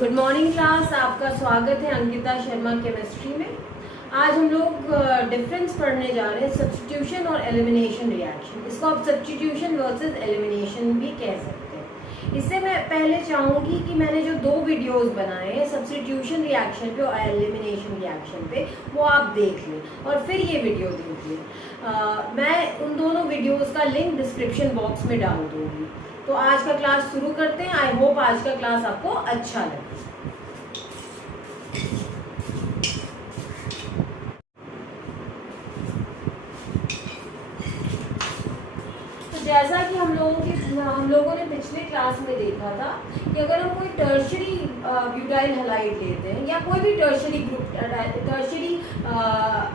Good morning class, आपका स्वागत है अंकिता शर्मा केमिस्ट्री में। आज हम लोग डिफरेंस पढ़ने जा रहे हैं, सब्स्टिट्यूशन और एलिमिनेशन रिएक्शन। इसको आप सब्स्टिट्यूशन वर्सेस एलिमिनेशन भी कह सकते हैं। इससे मैं पहले चाहूँगी कि मैंने जो दो वीडियोस बनाए हैं सब्स्टिट्यूशन रिएक्शन पे और एलिमिनेशन रिएक्शन पे, वो आप देख लें और फिर ये वीडियो देख लें। मैं उन दोनों वीडियोस का लिंक डिस्क्रिप्शन बॉक्स में डाल दूँगी। तो आज का क्लास शुरू करते हैं। आई होप आज का क्लास आपको अच्छा लगे। तो जैसा कि हम लोगों ने पिछले क्लास में देखा था कि अगर हम कोई टर्शरी ब्यूटाइल हैलाइड लेते हैं या कोई भी टर्शरी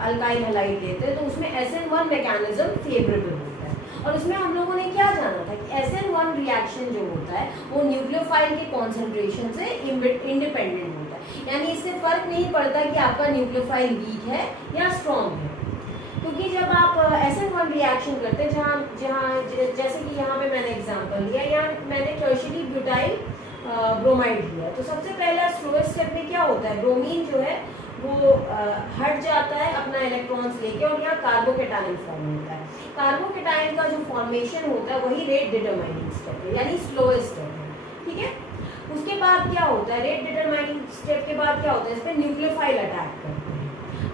अल्काइल हैलाइड लेते हैं तो उसमें SN1 मैकेनिज्म फेवरेबल होता है। और उसमें हम लोगों ने क्या जाना था कि SN1 रिएक्शन जो होता है वो न्यूक्लियोफाइल के कॉन्सेंट्रेशन से इंडिपेंडेंट होता है, यानी इससे फर्क नहीं पड़ता कि आपका न्यूक्लियोफाइल वीक है या स्ट्रॉन्ग है। क्योंकि जब आप SN1 रिएक्शन करते हैं, जहाँ जैसे कि यहाँ पे मैंने एग्जांपल लिया, यहाँ मैंने टर्शरी ब्यूटाइल ब्रोमाइड लिया। तो सबसे पहला स्लोएस्ट स्टेप में क्या होता है, ब्रोमीन जो है वो हट जाता है अपना इलेक्ट्रॉन्स लेके और यहाँ कार्बोकेटाइन फॉर्म होता है। कार्बोकेटाइन का जो फॉर्मेशन होता है वही रेट डिटरमाइनिंग स्टेप है, यानी स्लोएस्ट स्टेप है। ठीक है, उसके बाद क्या होता है, रेट डिटरमाइनिंग स्टेप के बाद क्या होता है, इस पर न्यूक्लियोफाइल अटैक करते हैं।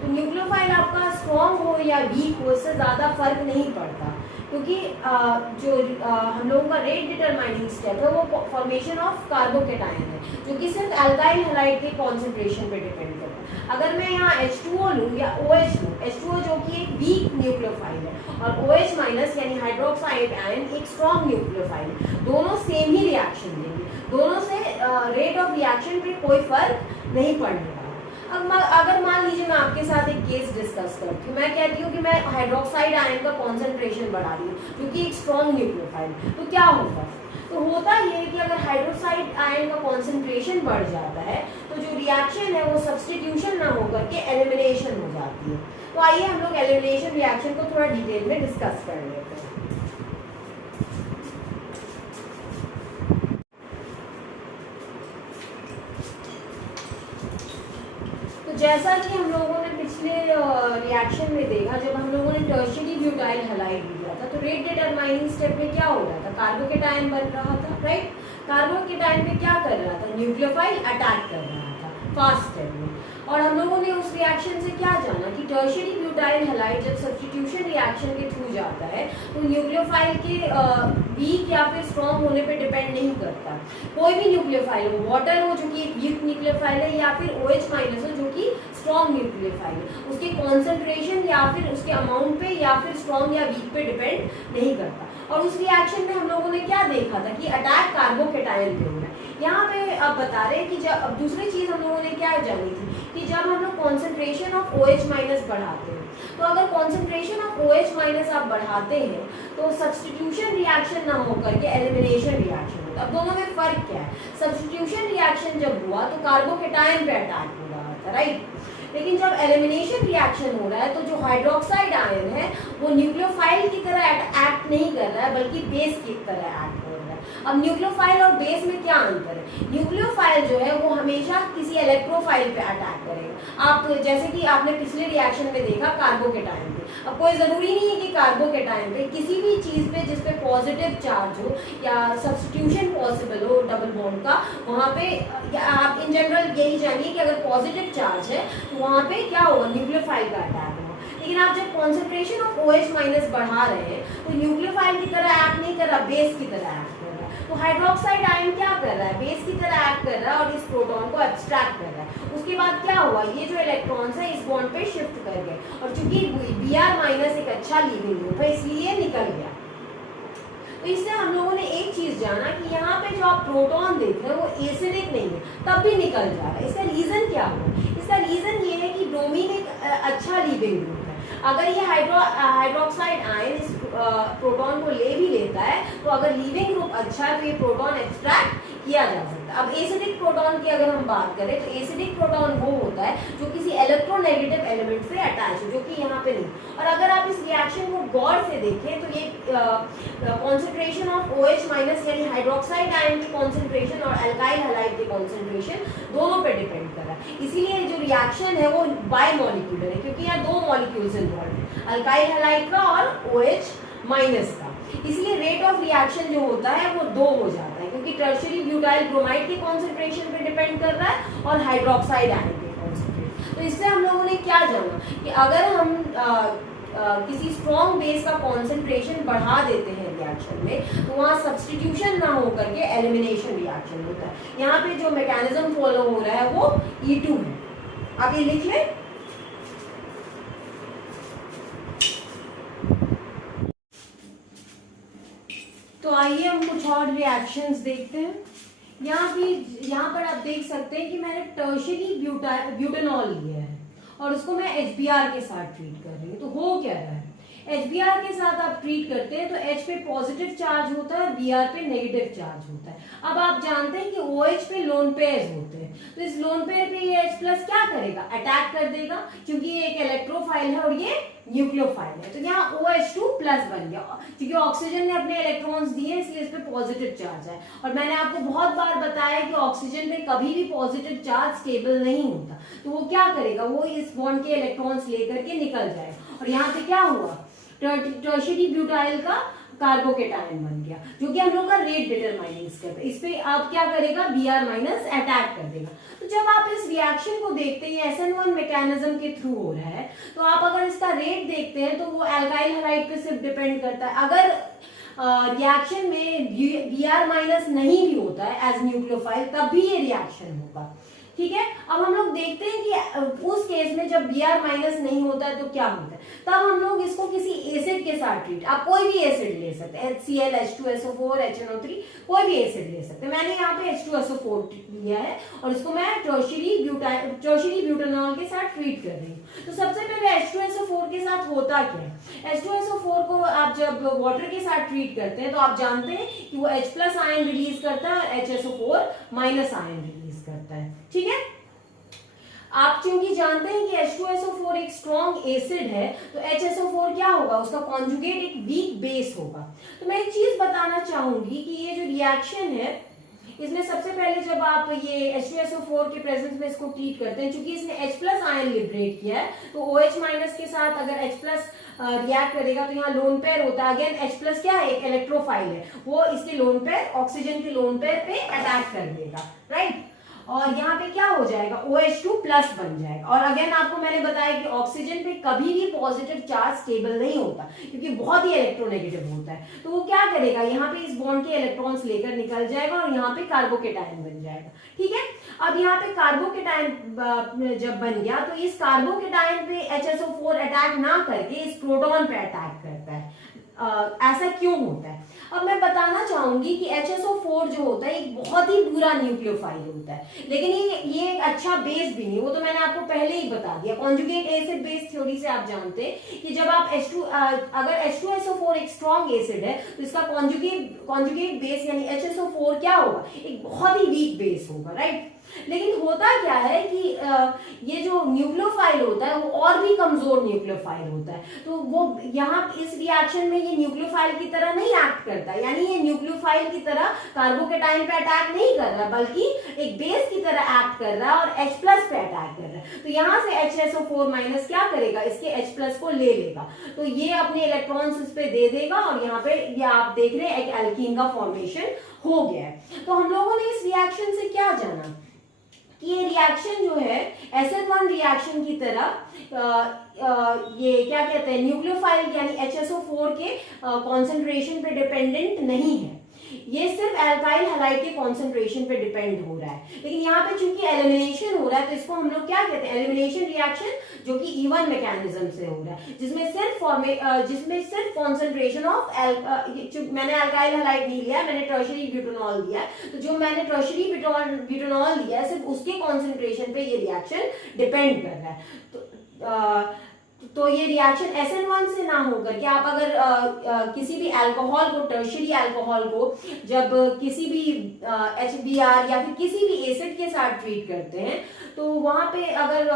तो न्यूक्लियोफाइल आपका स्ट्रॉन्ग हो या वीक हो, इससे ज़्यादा फर्क नहीं पड़ता, क्योंकि हम लोगों का रेट डिटरमाइनिंग स्टेप है वो फॉर्मेशन ऑफ कार्बोकेटाइन है, जो कि सिर्फ एल्काइल हैलाइड के कॉन्सेंट्रेशन पे डिपेंड करता है। अगर मैं यहाँ H2O लूँ या OH लूँ, H2O जो कि एक वीक न्यूक्लियोफाइल है और OH माइनस यानी हाइड्रोक्साइड आयन एक स्ट्रॉन्ग न्यूक्लियोफाइल है, दोनों सेम ही रिएक्शन देंगे, दोनों से रेट ऑफ रिएक्शन पे कोई फर्क नहीं पड़ने वाला। अब अगर मान लीजिए मैं आपके साथ एक केस डिस्कस करती हूँ, मैं कहती हूँ कि मैं हाइड्रोक्साइड आयन का कॉन्सेंट्रेशन बढ़ा रही हूँ जो कि एक स्ट्रॉन्ग न्यूक्लियोफाइल, तो क्या होगा। तो होता ये है कि अगर हाइड्रोक्साइड आयन का कॉन्सेंट्रेशन बढ़ जाता है तो जो रिएक्शन है वो सब्स्टिट्यूशन ना होकर के एलिमिनेशन हो जाती है। तो आइए हम लोग एलिमिनेशन रिएक्शन को थोड़ा डिटेल में डिस्कस कर लेते हैं। तो जैसा कि हम लोगों ने पिछले रिएक्शन में देखा, जब हम लोगों ने टर्शरी ब्यूटाइल हैलाइड लिया था तो रेट डिटरमाइनिंग स्टेप में क्या हो रहा था, कार्बोकेटाइन बन रहा था, राइट। कार्बोकेटाइन पे क्या कर रहा था, न्यूक्लियोफाइल अटैक कर रहा था फास्ट स्टेप में। और हम लोगों ने उस रिएक्शन से क्या जाना कि टर्शरी ब्यूटाइल हैलाइड जब सब्स्टिट्यूशन रिएक्शन के थ्रू जाता है तो न्यूक्लियोफाइल के वीक या फिर स्ट्रॉन्ग होने पे डिपेंड नहीं करता। कोई भी न्यूक्लियोफाइल हो, वाटर हो जो कि एक वीक न्यूक्लियोफाइल है, या फिर OH माइनस हो जो कि स्ट्रॉन्ग न्यूक्लियोफाइल है, उसके कॉन्सेंट्रेशन या फिर उसके अमाउंट पे या फिर स्ट्रॉन्ग या वीक पे डिपेंड नहीं करता। और उस रिएक्शन में हम लोगों ने क्या देखा था कि अटैक कार्बोकेटाइन पे हो रहा है। यहाँ पे आप बता रहे हैं कि जब दूसरी चीज हम लोगों ने क्या जानी थी कि जब हम लोग कॉन्सेंट्रेशन ऑफ OH माइनस बढ़ाते हैं, तो अगर कॉन्सेंट्रेशन ऑफ OH माइनस आप बढ़ाते हैं तो सब्स्टिट्यूशन रिएक्शन ना होकर के एलिमिनेशन रिएक्शन होता है। अब दोनों में फर्क क्या है, सब्स्टिट्यूशन रिएक्शन जब हुआ तो कार्बोकेटाइन पे अटैक हो रहा था, राइट। लेकिन जब एलिमिनेशन रिएक्शन हो रहा है तो जो हाइड्रोक्साइड आयन है वो न्यूक्लियोफाइल की तरह एक्ट नहीं कर रहा है बल्कि बेस की तरह एक्ट कर रहा है। अब न्यूक्लियोफाइल और बेस में क्या अंतर है, न्यूक्लियोफाइल जो है वो हमेशा किसी इलेक्ट्रोफाइल पे अटैक करेगा। आप जैसे कि आपने पिछले रिएक्शन में देखा कार्बोकेटाइन पे, अब कोई जरूरी नहीं है कि कार्बोकेटाइन पे किसी भी चीज पे जिस पे पॉजिटिव चार्ज हो या सब्स्टिट्यूशन पॉसिबल हो डबल बॉन्ड का, वहाँ पे आप इन जनरल यही जानिए कि अगर पॉजिटिव चार्ज है तो वहाँ पे क्या होगा, न्यूक्लियोफाइल का अटैक होगा। लेकिन आप जब कॉन्सेंट्रेशन ऑफ OH माइनस बढ़ा रहे हैं तो न्यूक्लियोफाइल की तरह एक्ट नहीं कर रहा, बेस की तरह एक्ट कर रहा है। तो हाइड्रोक्साइड आयन क्या कर रहा है, बेस की तरह एक्ट कर रहा है और इस प्रोटॉन को एब्स्ट्रैक्ट कर रहा है। उसके बाद क्या हुआ, ये जो इलेक्ट्रॉन्स है इस बॉन्ड पे शिफ्ट कर गए और चूंकि Br माइनस एक अच्छा लीविंग ग्रुप है इसलिए निकल गया। तो इससे हम लोगों ने एक चीज जाना कि यहाँ पे जो आप प्रोटॉन देख रहे हैं वो एसिडिक नहीं है, तब भी निकल जा रहा है। इसका रीजन क्या होगा, इसका रीजन ये है कि ब्रोमीन एक अच्छा लीविंग ग्रुप है। अगर ये हाइड्रोक्साइड आयन इस प्रोटॉन को ले भी लेता है तो अगर लीविंग ग्रुप अच्छा है तो ये प्रोटॉन एक्सट्रैक्ट किया जा सकता है। अब एसिडिक प्रोटॉन की अगर हम बात करें तो एसिडिक प्रोटॉन वो होता है जो किसी इलेक्ट्रोनेगेटिव एलिमेंट से अटैच है, जो कि यहाँ पे नहीं। और अगर आप इस रिएक्शन को गौर से देखें तो ये कॉन्सेंट्रेशन ऑफ OH माइनस यानी हाइड्रोक्साइड आयन की कॉन्सेंट्रेशन और अल्काइल हैलाइड की कॉन्सेंट्रेशन दोनों पे डिपेंड कर रहा है। इसीलिए जो रिएक्शन है वो बाय मॉलिक्यूलर है, क्योंकि यहाँ दो मॉलिक्यूल्स इन्वॉल्व है, अल्काइल हैलाइड का और OH माइनस का। इसलिए रेट ऑफ रिएक्शन जो होता है वो 2 हो जाता है, क्योंकि टर्शियरी ब्यूटाइल ब्रोमाइड के कॉन्सेंट्रेशन पे डिपेंड कर रहा है और हाइड्रोक्साइड आयन के कॉन्सेंट्रेशन। तो इससे हम लोगों ने क्या जाना कि अगर हम किसी स्ट्रॉन्ग बेस का कॉन्सेंट्रेशन बढ़ा देते हैं रिएक्शन में तो वहाँ सब्स्टिट्यूशन ना हो करके एलिमिनेशन रिएक्शन होता है। यहाँ पे जो मैकेनिज्म फॉलो हो रहा है वो E2 है, आप ये लिख लें। तो आइए हम कुछ और रिएक्शंस देखते हैं। यहाँ पर आप देख सकते हैं कि मैंने टर्शियरी ब्यूटेनॉल लिया है और उसको मैं HBr के साथ ट्रीट कर रही हूँ। तो हो क्या रहा है, HBr के साथ आप ट्रीट करते हैं तो H पे पॉजिटिव चार्ज होता है और Br पे नेगेटिव चार्ज होता है। अब आप जानते हैं कि OH पे लोन पेयर्स होते हैं, तो इस लोन पेयर पे ये H प्लस क्या करेगा, अटैक कर देगा, क्योंकि ये एक इलेक्ट्रोफाइल है और ये न्यूक्लियोफाइल है। तो यहाँ OH2 प्लस बन गया, क्योंकि ऑक्सीजन ने अपने इलेक्ट्रॉन्स दिए इसलिए इस पे पॉजिटिव चार्ज है। और मैंने आपको बहुत बार बताया कि ऑक्सीजन में कभी भी पॉजिटिव चार्ज स्टेबल नहीं होता, तो वो क्या करेगा, वो इस बॉन्ड के इलेक्ट्रॉन्स लेकर के निकल जाएगा। और यहाँ पे क्या हुआ, टर्शियरी ब्यूटाइल का कार्बोकेटायन बन गया, जो कि हम लोग का रेट डिटरमाइनिंग स्टेप है। इस पे आप क्या करेगा, Br माइनस अटैक कर देगा। तो जब आप इस रिएक्शन को देखते हैं SN1 मैकेनिज्म के थ्रू हो रहा है, तो आप अगर इसका रेट देखते हैं तो वो अल्काइल हैलाइड पे सिर्फ डिपेंड करता है। अगर रिएक्शन में Br माइनस नहीं भी होता है एज न्यूक्लियोफाइल तब भी ये रिएक्शन होगा, ठीक है। अब हम लोग देखते हैं कि उस केस में जब Br माइनस नहीं होता है तो क्या होता है, तब हम लोग इसको किसी एसिड के साथ ट्रीट, आप कोई भी एसिड ले सकते हैं, HCl, H2SO4, HNO3, कोई भी एसिड ले सकते हैं। मैंने यहाँ पे H2SO4 लिया है और इसको मैं टर्शियरी ब्यूटेनॉल के साथ ट्रीट कर रही हूँ। तो सबसे पहले H2SO4 के साथ होता क्या है, H2SO4 को आप जब वाटर के साथ ट्रीट करते हैं तो आप जानते हैं कि वो H प्लस आयन रिलीज करता है और HSO4 माइनस आयन रिलीज करता है, ठीक है। आप क्योंकि जानते हैं कि H2SO4 एक स्ट्रॉन्ग एसिड है, तो HSO4 क्या होगा, उसका कॉन्जुगेट एक वीक बेस होगा। तो मैं एक चीज बताना चाहूंगी कि ये जो रिएक्शन है इसमें सबसे पहले जब आप ये H2SO4 के प्रेजेंस में इसको ट्रीट करते हैं, क्योंकि इसने H प्लस आयन लिबरेट किया है, तो OH माइनस के साथ अगर H प्लस रिएक्ट करेगा तो यहाँ लोन पेयर होता है। अगेन H प्लस क्या है, एक इलेक्ट्रोफाइल है, वो इसके लोन पेयर ऑक्सीजन के लोन पेयर पे अटैक कर देगा, राइट। और यहाँ पे क्या हो जाएगा, OH2 प्लस बन जाएगा। और अगेन आपको मैंने बताया कि ऑक्सीजन पे कभी भी पॉजिटिव चार्ज स्टेबल नहीं होता, क्योंकि बहुत ही इलेक्ट्रोनेगेटिव होता है। तो वो क्या करेगा, यहाँ पे इस बॉन्ड के इलेक्ट्रॉन्स लेकर निकल जाएगा और यहाँ पे कार्बोकेटायन बन जाएगा, ठीक है। अब यहाँ पे कार्बोकेटायन जब बन गया तो इस कार्बोकेटायन पे HSO4 अटैक ना करके इस प्रोटॉन पे अटैक करता है। ऐसा क्यों होता है, अब मैं बताना चाहूंगी कि HSO4 जो होता है एक बहुत ही बुरा न्यूक्लियोफाइल होता है, लेकिन ये एक अच्छा बेस भी नहीं, वो तो मैंने आपको पहले ही बता दिया। कॉन्जुगेट एसिड बेस थ्योरी से आप जानते हैं कि जब आप अगर H2SO4 एक स्ट्रॉन्ग एसिड है तो इसका कॉन्जुगेट बेस यानी HSO4 क्या होगा, एक बहुत ही वीक बेस होगा, राइट। लेकिन होता क्या है कि ये जो न्यूक्लियोफाइल होता है वो और भी कमजोर न्यूक्लियोफाइल होता है, तो वो यहाँ इस रिएक्शन में ये न्यूक्लियोफाइल की तरह नहीं एक्ट करता, यानी ये न्यूक्लियोफाइल की तरह कार्बोकेटायन पे अटैक नहीं कर रहा, बल्कि एक बेस की तरह एक्ट कर रहा है और H प्लस पे अटैक कर रहा है। तो यहाँ से HSO4 माइनस क्या करेगा, इसके H प्लस को ले लेगा, तो ये अपने इलेक्ट्रॉन्स इस पे दे देगा और यहाँ पे ये आप देख रहे हैं एक एल्कीन का फॉर्मेशन हो गया है। तो हम लोगों ने इस रिएक्शन से क्या जाना कि ये रिएक्शन जो है SN1 रिएक्शन की तरह ये क्या कहते हैं, न्यूक्लियोफाइल यानी HSO4 के कॉन्सेंट्रेशन पे डिपेंडेंट नहीं है, ये सिर्फ अल्काइल हैलाइड के कॉन्सेंट्रेशन पे डिपेंड हो रहा है। लेकिन यहाँ पे चूंकि एलिमिनेशन हो रहा है तो इसको हम लोग क्या कहते हैं, एलिमिनेशन रिएक्शन, जो कि E1 मैकेनिज्म से हो रहा है, जिसमें सिर्फ कॉन्सेंट्रेशन ऑफ मैंने अल्काइल हैलाइड नहीं लिया, मैंने टर्शियरी ब्यूटेनॉल लिया है, तो जो मैंने टर्शियरी ब्यूटेनॉल लिया है सिर्फ उसके कॉन्सेंट्रेशन पे ये रिएक्शन डिपेंड कर रहा है। तो ये रिएक्शन SN1 से ना होकर के आप अगर किसी भी अल्कोहल को, टर्शियरी अल्कोहल को जब किसी भी HBr या फिर किसी भी एसिड के साथ ट्रीट करते हैं तो वहां पे अगर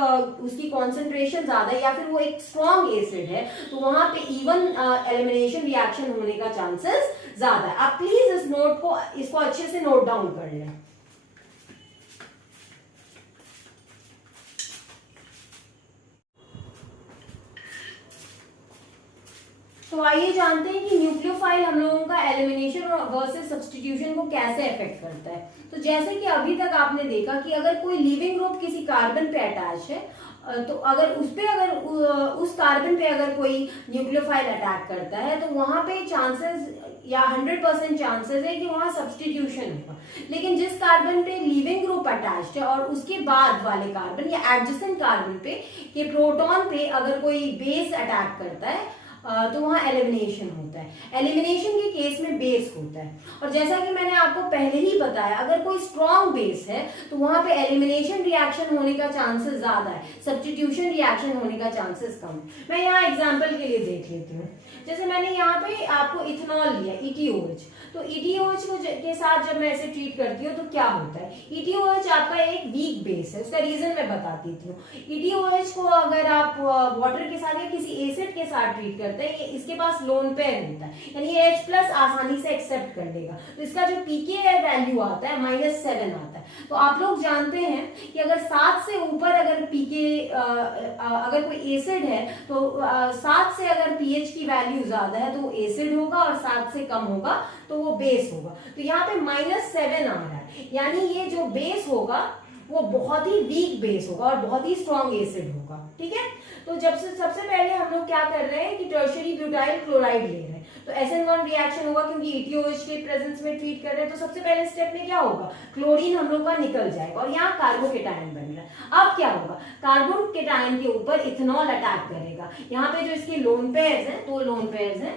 उसकी कॉन्सेंट्रेशन ज्यादा है या फिर वो एक स्ट्रॉन्ग एसिड है तो वहां पे इवन एलिमिनेशन रिएक्शन होने का चांसेस ज्यादा है। आप प्लीज इस नोट को, इसको अच्छे से नोट डाउन कर लें। तो आइए जानते हैं कि न्यूक्लियोफाइल हम लोगों का एलिमिनेशन वर्सेस सब्स्टिट्यूशन को कैसे अफेक्ट करता है। तो जैसे कि अभी तक आपने देखा कि अगर कोई लिविंग ग्रुप किसी कार्बन पे अटैच है तो अगर उस कार्बन पे अगर कोई न्यूक्लियोफाइल अटैक करता है तो वहां पे चांसेस या 100% चांसेस है कि वहां सब्स्टिट्यूशन होगा। लेकिन जिस कार्बन पे लिविंग ग्रुप अटैच्ड है और उसके बाद वाले कार्बन या एडजेसेंट कार्बन पे के प्रोटॉन पे अगर कोई बेस अटैक करता है तो वहां एलिमिनेशन होता है। एलिमिनेशन के केस में बेस होता है। और जैसा कि मैंने आपको पहले ही बताया, अगर कोई स्ट्रॉन्ग बेस है तो वहां पे एलिमिनेशन रिएक्शन होने का चांसेस ज्यादा है, सब्स्टिट्यूशन रिएक्शन होने का चांसेस कम है। मैं यहाँ एग्जांपल के लिए देख लेती हूँ। जैसे मैंने यहाँ पे आपको इथेनॉल लिया, ETOH, तो ETOH के साथ जब मैं इसे ट्रीट करती हूँ तो क्या होता है। ETOH आपका एक वीक बेस है, उसका रीजन मैं बताती हूँ। ETOH को अगर आप वाटर के साथ या किसी एसिड के साथ ट्रीट करते हैं, इसके पास लोन पेयर होता है, यानी ये H+ आसानी से एक्सेप्ट कर लेगा, तो इसका जो pKa वैल्यू आता है -7 आता है। तो आप लोग जानते हैं कि अगर 7 से ऊपर अगर अगर कोई एसिड है तो 7 से अगर pH की वैल्यू ज्यादा है तो वो एसिड होगा और 7 से कम होगा तो वो बेस होगा। तो यहाँ पे -7 आ रहा है, यानी ये जो बेस होगा वो बहुत ही वीक बेस होगा और बहुत ही स्ट्रॉन्ग एसिड होगा। ठीक है, तो सबसे पहले हम लोग क्या कर रहे हैं कि टर्शियरी ब्यूटाइल क्लोराइड ले रहे हैं, तो SN1 रिएक्शन होगा क्योंकि ETOH के प्रेजेंस में ट्रीट कर रहे हैं। तो सबसे पहले स्टेप में क्या होगा, क्लोरीन हम लोग का निकल जाएगा और यहाँ कार्बोकेटायन बन रहा है। अब क्या होगा, कार्बोकेटायन के ऊपर इथेनॉल अटैक करेगा। यहाँ पे जो इसके लोन पेयर्स हैं, 2 लोन पेयर्स हैं,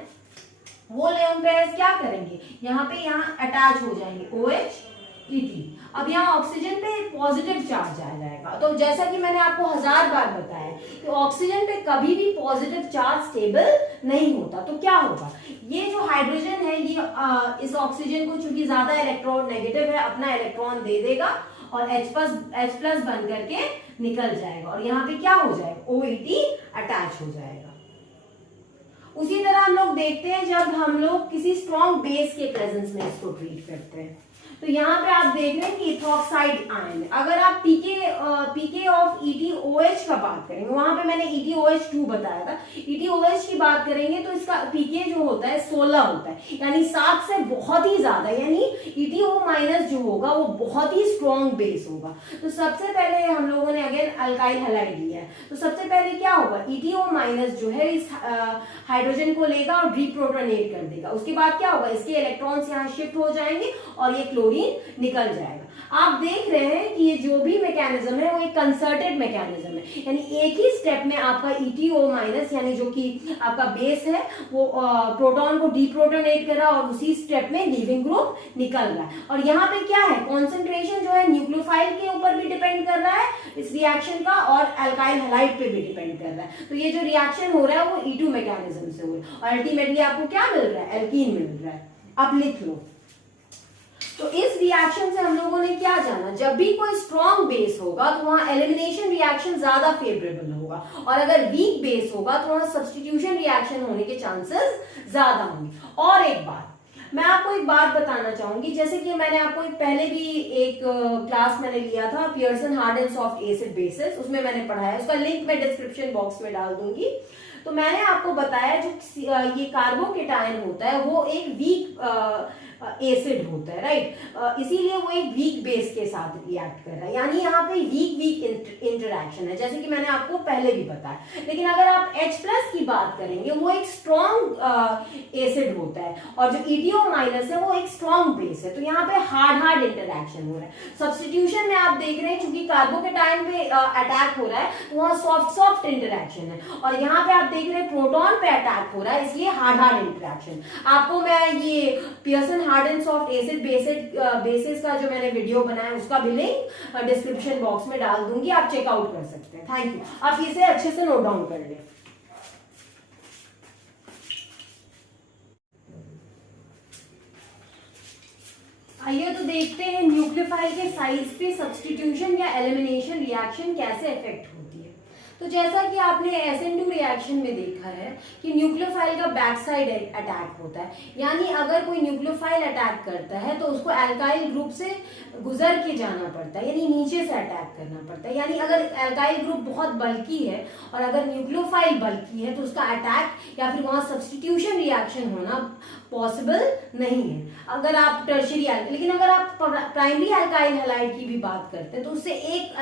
वो लोन पेयर्स क्या करेंगे, यहाँ पे अटैच हो जाएंगे OH ET। अब यहाँ ऑक्सीजन पे पॉजिटिव चार्ज आ जाएगा। तो जैसा कि मैंने आपको 1000 बार बताया कि ऑक्सीजन पे कभी भी पॉजिटिव चार्ज स्टेबल नहीं होता। तो क्या होगा, ये जो हाइड्रोजन है ये इस ऑक्सीजन को चूंकि ज्यादा इलेक्ट्रॉन नेगेटिव है, अपना इलेक्ट्रॉन दे देगा और H+ बन करके निकल जाएगा और यहाँ पे क्या हो जाएगा, OET अटैच हो जाएगा। उसी तरह हम लोग देखते हैं जब हम लोग किसी स्ट्रॉन्ग बेस के प्रेजेंस में इसको ट्रीट करते हैं, तो यहाँ पे आप देख रहे हैं कि इथॉक्साइड आयन, अगर आप pK ऑफ ETOH का बात करेंगे, वहां पे मैंने ETOH2 बताया था, ETOH की बात करेंगे तो इसका pK जो होता है 16 होता है, यानी 7 से बहुत ही ज्यादा, यानी ETO- जो होगा वो बहुत ही स्ट्रॉन्ग बेस होगा। तो सबसे पहले हम लोगों ने अगेन अल्काइल हैलाइड लिया है, तो सबसे पहले क्या होगा, ETO- जो है इस हाइड्रोजन को लेगा और डीप्रोटोनेट कर देगा। उसके बाद क्या होगा, इसके इलेक्ट्रॉन्स यहाँ शिफ्ट हो जाएंगे और ये क्लोरीन निकल जाएगा। आप देख रहे हैं कि ये जो भी मैकेनिज्म है वो एक कंसर्टेड मैकेनिज्म है, यानी एक ही स्टेप में आपका ETO- यानी जो कि आपका बेस है वो प्रोटॉन को डीप्रोटोनेट कर रहा है और उसी स्टेप में लिविंग ग्रुप निकल रहा है। और यहाँ पे क्या है, कॉन्सेंट्रेशन जो है न्यूक्लियोफाइल के ऊपर भी डिपेंड कर रहा है इस रिएक्शन का और अल्काइल हैलाइड पे भी डिपेंड कर रहा है। तो ये जो रिएक्शन हो रहा है वो E2 मैकेनिज्म से हो रहा है और अल्टीमेटली आपको क्या मिल रहा है, एल्कीन मिल रहा है। आप लिख लो। तो इस रिएक्शन से हम लोगों ने क्या जाना, जब भी कोई स्ट्रॉन्ग बेस होगा तो वहां एलिमिनेशन रिएक्शन ज्यादा फेवरेबल होगा और अगर वीक बेस होगा तो वहां सब्स्टिट्यूशन रिएक्शन होने के चांसेस ज्यादा होंगे। और एक बात मैं आपको एक बात बताना चाहूंगी, जैसे कि मैंने आपको पहले भी एक क्लास मैंने लिया था Pearson hard and soft acid basis, उसमें मैंने पढ़ाया, उसका लिंक मैं डिस्क्रिप्शन बॉक्स में डाल दूंगी। तो मैंने आपको बताया जो ये कार्बोकेटायन होता है वो एक वीक एसिड होता है, राइट, इसीलिए वो एक वीक बेस के साथ रिएक्ट कर रहा है, यानी यहाँ पे वीक इंटरैक्शन है, जैसे कि मैंने आपको पहले भी बताया। लेकिन अगर आप H+ की बात करेंगे वो एक स्ट्रॉन्ग एसिड होता है और जो ETO- है वो एक स्ट्रॉन्ग बेस है, तो यहाँ पे हार्ड इंटरैक्शन हो रहा है। सब्स्टिट्यूशन में आप देख रहे हैं चूंकि कार्बोकेटायन पे अटैक हो रहा है तो वहाँ सॉफ्ट इंटरैक्शन है और यहाँ पे आप देख रहे हैं प्रोटॉन पे अटैक हो रहा है, इसलिए हार्ड इंटरैक्शन। आपको मैं ये Pearson hard and soft acid basis का जो मैंने वीडियो बनाया उसका भी लिंक डिस्क्रिप्शन बॉक्स में डाल दूंगी, आप चेकआउट कर सकते हैं। थैंक यू, आप इसे अच्छे से नोट डाउन कर लें। आइए तो देखते हैं न्यूक्लियोफाइल के साइज पे सब्स्टिट्यूशन या एलिमिनेशन रिएक्शन कैसे इफेक्ट होती है। तो जैसा कि आपने SN2 रिएक्शन में देखा है कि न्यूक्लियोफाइल का बैक साइड अटैक होता है, यानी अगर कोई न्यूक्लियोफाइल अटैक करता है तो उसको एल्काइल ग्रुप से गुजर के जाना पड़ता है, यानी नीचे से अटैक करना पड़ता है। यानी अगर एल्काइल ग्रुप बहुत बल्की है और अगर न्यूक्लियोफाइल बल्की है तो उसका अटैक या फिर वहां सब्स्टिट्यूशन रिएक्शन होना पॉसिबल नहीं है। अगर आप टर्शियरी, लेकिन अगर आप प्राइमरी एल्काइल हैलाइड की भी बात करते हैं तो उससे एक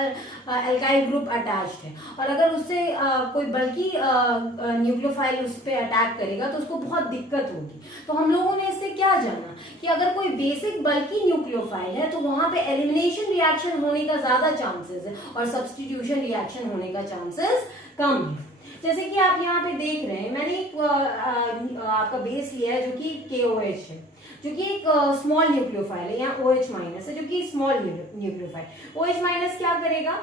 एल्काइल ग्रुप अटैच्ड है, और अगर उससे कोई बल्कि न्यूक्लियोफाइल उस पर अटैक करेगा तो उसको बहुत दिक्कत होगी। तो हम लोगों ने इससे क्या जाना कि अगर कोई बेसिक बल्कि न्यूक्लियोफाइल है तो वहां पे एलिमिनेशन रिएक्शन होने का ज्यादा चांसेस है और सब्स्टिट्यूशन रिएक्शन होने का चांसेस कम है। जैसे कि आप यहाँ पे देख रहे हैं, मैंने एक आपका बेस लिया है जो कि KOH है, जो कि एक स्मॉल न्यूक्लियोफाइल है, यहाँ OH माइनस है जो कि स्मॉल न्यूक्लियोफाइल। OH माइनस क्या करेगा,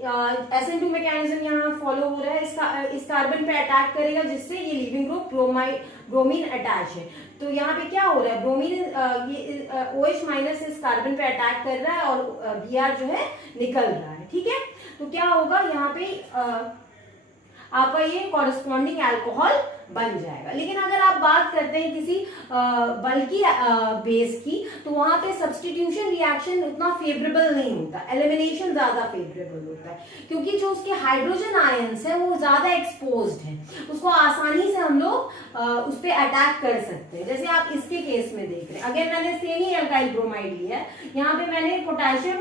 SN2 मैकेनिज्म यहाँ फॉलो हो रहा है, इस कार्बन पे अटैक करेगा जिससे ये लीविंग ग्रुप ब्रोमीन अटैच है। तो यहाँ पे क्या हो रहा है, ब्रोमीन ये OH माइनस इस कार्बन पे अटैक कर रहा है और Br जो है निकल रहा है। ठीक है, तो क्या होगा यहाँ पे आपका ये कॉरेस्पॉन्डिंग अल्कोहल बन जाएगा। लेकिन अगर आप बात करते हैं किसी बल्कि बेस की तो वहां पे सब्स्टिट्यूशन रिएक्शन उतना फेवरेबल नहीं होता, एलिमिनेशन ज्यादा फेवरेबल होता है, क्योंकि जो उसके हाइड्रोजन आयंस है वो ज्यादा एक्सपोज्ड है, उसको आसानी से हम लोग उस पर अटैक कर सकते हैं। जैसे आप इसके केस में देख रहे हैं, अगर मैंने सेम ही एल्काइल ब्रोमाइड लिया है, यहाँ पे मैंने पोटेशियम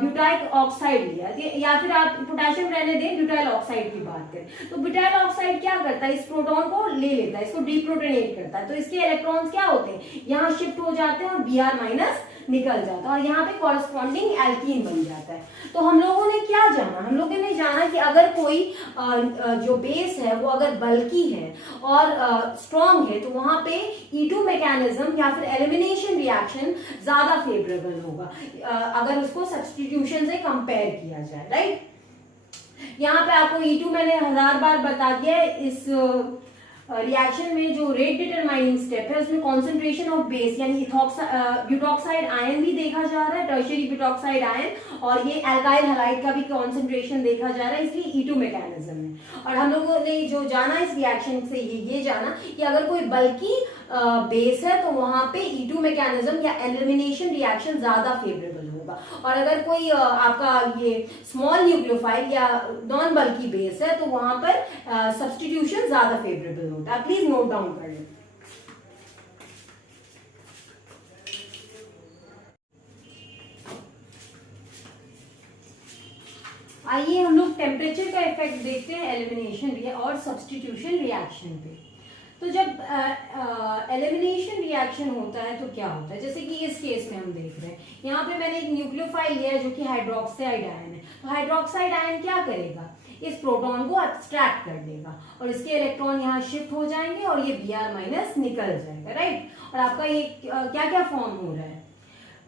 ब्यूटाइल ऑक्साइड लिया, या फिर आप पोटेशियम रहने दें, ब्यूटाइल ऑक्साइड की बात करें तो ब्यूटाइल ऑक्साइड क्या करता है, इस प्रोटॉन को ले लेता है, इसको डीप्रोटोनेट करता है, तो इसके इलेक्ट्रॉन्स क्या होते हैं, यहाँ शिफ्ट हो जाते हैं और Br माइनस निकल जाता है और यहाँ पे कॉरेस्पॉन्डिंग एल्कीन बन जाता है। तो हम लोगों ने क्या जाना, हम लोगों ने जाना कि अगर कोई जो बेस है वो अगर बल्की है और स्ट्रॉन्ग है तो वहां पे E2 मैकेनिज्म या फिर एलिमिनेशन रिएक्शन ज्यादा फेवरेबल होगा अगर उसको सब्स्टिट्यूशन से कंपेयर किया जाए। राइट, यहाँ पे आपको E2 मैंने 1000 बार बता दिया है। इस रिएक्शन में जो रेट डिटरमाइनिंग स्टेप है उसमें कॉन्सेंट्रेशन ऑफ बेस यानी ब्यूटॉक्साइड आयन भी देखा जा रहा है, टर्शियरी ब्यूटॉक्साइड आयन, और ये एल्काइल हैलाइड का भी कॉन्सेंट्रेशन देखा जा रहा है, इसलिए E2 मैकेनिज्म में। और हम लोगों ने जो जाना इस रिएक्शन से ये जाना कि अगर कोई बल्कि बेस है तो वहां पे E2 मैकेनिज्म या एलिमिनेशन रिएक्शन ज्यादा फेवरेबल होगा, और अगर कोई आपका ये स्मॉल न्यूक्लियोफाइल या नॉन बल्की बेस है तो वहां पर सब्स्टिट्यूशन ज्यादा फेवरेबल होता है। प्लीज नोट डाउन कर लें। आइए हम लोग टेम्परेचर का इफेक्ट देखते हैं एलिमिनेशन और सब्स्टिट्यूशन रिएक्शन पे। तो जब एलिमिनेशन रिएक्शन होता है तो क्या होता है, जैसे कि इस केस में हम देख रहे हैं, यहाँ पे मैंने एक न्यूक्लियोफाइल लिया है जो कि हाइड्रोक्साइड आयन है। तो हाइड्रोक्साइड आयन क्या करेगा, इस प्रोटॉन को एब्स्ट्रैक्ट कर देगा और इसके इलेक्ट्रॉन यहाँ शिफ्ट हो जाएंगे और ये Br माइनस निकल जाएगा। राइट, और आपका ये क्या क्या फॉर्म हो रहा है,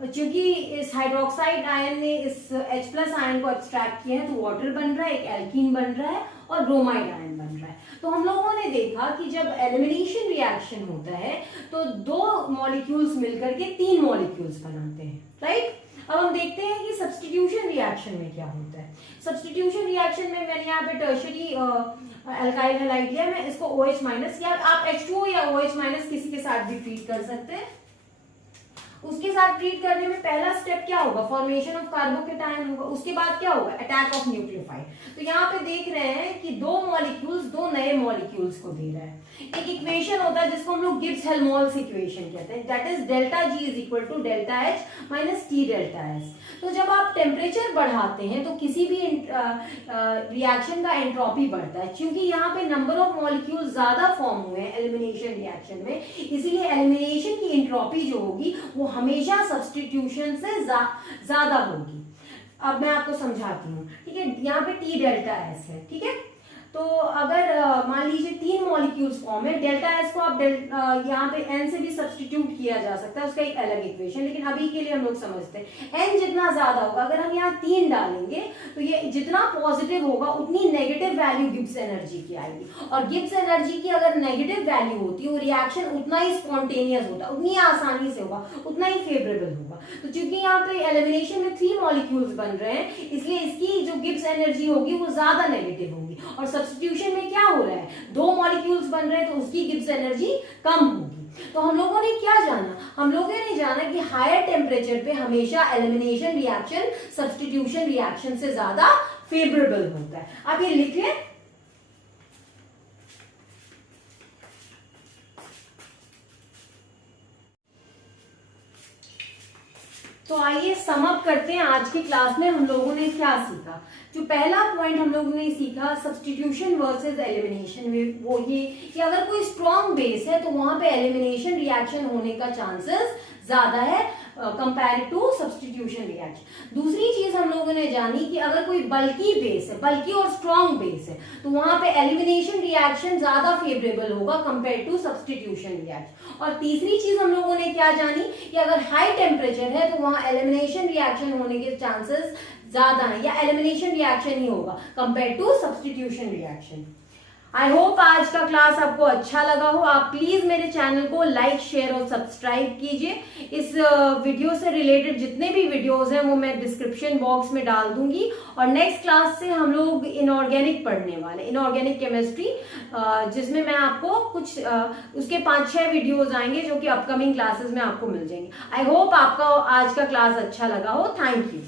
क्योंकि इस हाइड्रोक्साइड आयन ने इस H+ आयन को एब्स्ट्रैक्ट किया है तो वाटर बन रहा है, एक एल्कीन बन रहा है और ब्रोमाइड आयन बन रहा है। तो हम लोगों ने देखा कि जब एलिमिनेशन रिएक्शन होता है तो 2 मॉलिक्यूल्स मिलकर के 3 मॉलिक्यूल्स बनाते हैं। राइट, अब हम देखते हैं कि सब्स्टिट्यूशन रिएक्शन में क्या होता है। सब्स्टिट्यूशन रिएक्शन में मैंने यहाँ पे टर्शियरी एल्काइल हैलाइड लिया, मैं इसको OH माइनस या आप H2O या OH माइनस किसी के साथ भी ट्रीट कर सकते हैं। उसके साथ ट्रीट करने में पहला स्टेप क्या होगा, फॉर्मेशन ऑफ कार्बोकेटायन होगा, उसके बाद क्या होगा, अटैक ऑफ न्यूक्लियोफाइल। तो यहाँ पे देख रहे हैं कि 2 मॉलिक्यूल्स 2 नए मॉलिक्यूल्स को दे रहा है। एक इक्वेशन होता है जिसको हम लोग गिब्स हेल्महोल्ट्ज इक्वेशन कहते हैं, that is delta G is equal to delta H minus T delta S। तो जब आप टेम्परेचर बढ़ाते हैं तो किसी भी रिएक्शन का एंट्रोपी बढ़ता है, क्योंकि यहाँ पे नंबर ऑफ मॉलिक्यूल ज्यादा फॉर्म हुए हैं एलिमिनेशन रिएक्शन में, इसीलिए एलिमिनेशन की एंट्रोपी जो होगी वो हमेशा सब्स्टिट्यूशन से ज्यादा होगी। अब मैं आपको समझाती हूँ। ठीक है, यहाँ पे T डेल्टा S है। ठीक है, तो अगर मान लीजिए 3 मॉलिक्यूल्स फॉर्म है, डेल्टा एस को आप यहाँ पे एन से भी सब्सटीट्यूट किया जा सकता है, उसका एक अलग इक्वेशन, लेकिन अभी के लिए हम लोग समझते हैं एन जितना ज्यादा होगा, अगर हम यहाँ 3 डालेंगे तो ये जितना पॉजिटिव होगा उतनी नेगेटिव वैल्यू गिब्स एनर्जी की आएगी, और गिब्स एनर्जी की अगर नेगेटिव वैल्यू होती है वो रिएक्शन उतना ही स्पॉन्टेनियस होता है, उतनी आसानी से होगा, उतना ही फेवरेबल होगा। तो चूंकि यहाँ पे एलिमिनेशन में 3 मॉलिक्यूल्स बन रहे हैं, इसलिए इसकी जो गिब्स एनर्जी होगी वो ज्यादा नेगेटिव होगी, और सब्स्टिट्यूशन में क्या हो रहा है, 2 मॉलिक्यूल्स बन रहे हैं तो उसकी गिब्स एनर्जी कम होगी। तो हम लोगों ने क्या जाना, हम लोगों ने जाना कि हायर टेम्परेचर पे हमेशा एलिमिनेशन रिएक्शन सब्स्टिट्यूशन रिएक्शन से ज्यादा फेवरेबल होता है। आप ये लिख लें। तो आइए सम अप करते हैं, आज की क्लास में हम लोगों ने क्या सीखा। जो पहला पॉइंट हम लोगों ने सीखा सब्स्टिट्यूशन वर्सेस एलिमिनेशन में, वो ये कि अगर कोई स्ट्रॉन्ग बेस है तो वहां पे एलिमिनेशन रिएक्शन होने का चांसेस ज्यादा है कंपेयर टू सब्स्टिट्यूशन रिएक्शन। दूसरी चीज हम लोगों ने जानी कि अगर कोई बल्की बेस है, बल्की और स्ट्रॉन्ग बेस है, तो वहां पे एलिमिनेशन रिएक्शन ज्यादा फेवरेबल होगा कंपेयर टू सब्स्टिट्यूशन रिएक्शन। और तीसरी चीज हम लोगों ने क्या जानी कि अगर हाई टेम्परेचर है तो वहां एलिमिनेशन रिएक्शन होने के चांसेस ज्यादा है, या एलिमिनेशन रिएक्शन ही होगा compare to substitution reaction. I hope आज का क्लास आपको अच्छा लगा हो। आप प्लीज मेरे चैनल को लाइक शेयर और सब्सक्राइब कीजिए। इस वीडियो से रिलेटेड जितने भी वीडियोस हैं वो मैं डिस्क्रिप्शन बॉक्स में डाल दूंगी, और नेक्स्ट क्लास से हम लोग इनऑर्गेनिक पढ़ने वाले, इनऑर्गेनिक केमिस्ट्री, जिसमें मैं आपको कुछ उसके 5-6 वीडियोज आएंगे जो कि अपकमिंग क्लासेस में आपको मिल जाएंगे। आई होप आपका आज का क्लास अच्छा लगा हो। Thank you.